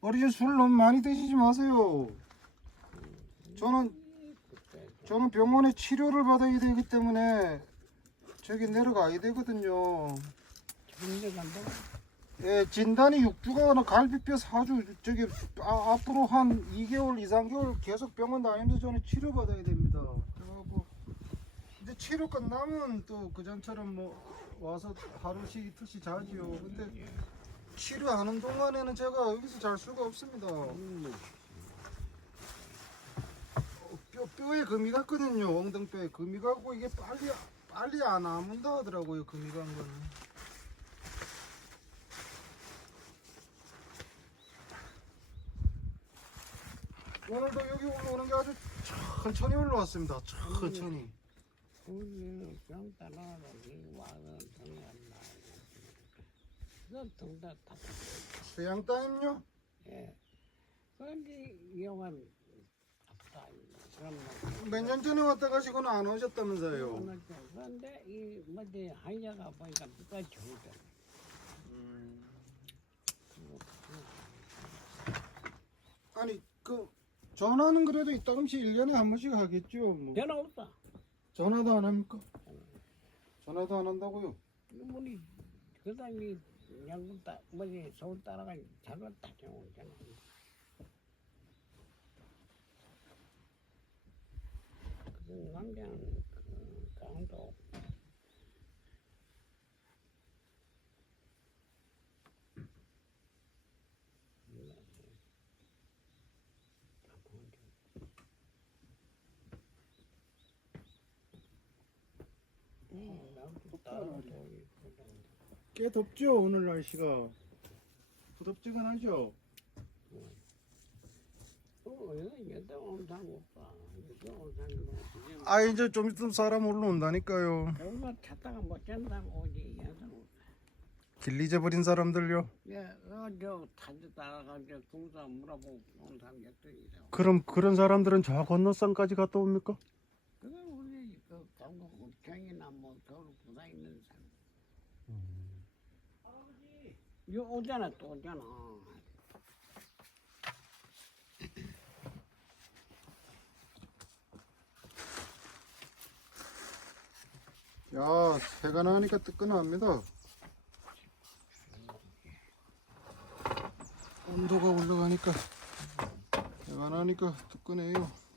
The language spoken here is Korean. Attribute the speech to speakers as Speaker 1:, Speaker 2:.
Speaker 1: 어르신 술 너무 많이 드시지 마세요. 저는 저는 병원에 치료를 받아야 되기 때문에 저기 내려가야 되거든요. 예, 진단이 6주가 갈비뼈 4주 저기 아, 앞으로 한 2개월, 2, 3개월 계속 병원 다니면서 저는 치료 받아야 됩니다. 그래갖고 이제 치료 끝나면 또 그전처럼 뭐 와서 하루씩 이틀씩 자지요. 근데 치료하는 동안에는 제가 여기서 잘 수가 없습니다.
Speaker 2: 음,
Speaker 1: 뼈, 뼈에 금이 갔거든요. 엉덩뼈에 금이 가고 이게 빨리 빨리 안 아문다 하더라고요. 금이 간 거는. 오늘도 여기 올라오는 게 아주 천천히 올라왔습니다. 천천히.
Speaker 2: 우리는 병 따라가서 와서 동안 나. 그 동다 다.
Speaker 1: 수양 따님요?
Speaker 2: 예. 그런데 영원 아프다. 그런
Speaker 1: 몇 년 전에 왔다 가시고는 안 오셨다면서요.
Speaker 2: 말. 그런데 이 뭐지 한여가 보니까 누가 좋다.
Speaker 1: 아니 그 전화는 그래도 이따금씩 1년에 한 번씩 하겠죠. 뭐.
Speaker 2: 전화 없다.
Speaker 1: 전화도 안 합니까? 전화도 안 한다고요?
Speaker 2: 우리 그 사람이 양군 따 뭐지 서울 따라가 자가 딱 오잖아. 그 남자는 그 강도 응, 나도 따라가고 있거든.
Speaker 1: 꽤 덥죠 오늘 날씨가 부덥지근하죠
Speaker 2: 없지.
Speaker 1: 아 이제 좀 있으면 사람 올라온다니까요
Speaker 2: 얼마 찾다가 못 잔다고 오지. 여자
Speaker 1: 온길 잊어버린 사람들요
Speaker 2: 예, 어, 저 타지 따라가서 공사 물어보고 온 사람 몇도 있어.
Speaker 1: 그럼 그런 사람들은 저 건너산까지 갔다 옵니까?
Speaker 2: 그건 우리 그 강북 읍청이나 뭐 서울 부산 있는 사람. 요 오잖아 또 오잖아.
Speaker 1: 야 해가 나니까 뜨끈합니다 온도가 올라가니까 해가 나니까 뜨끈해요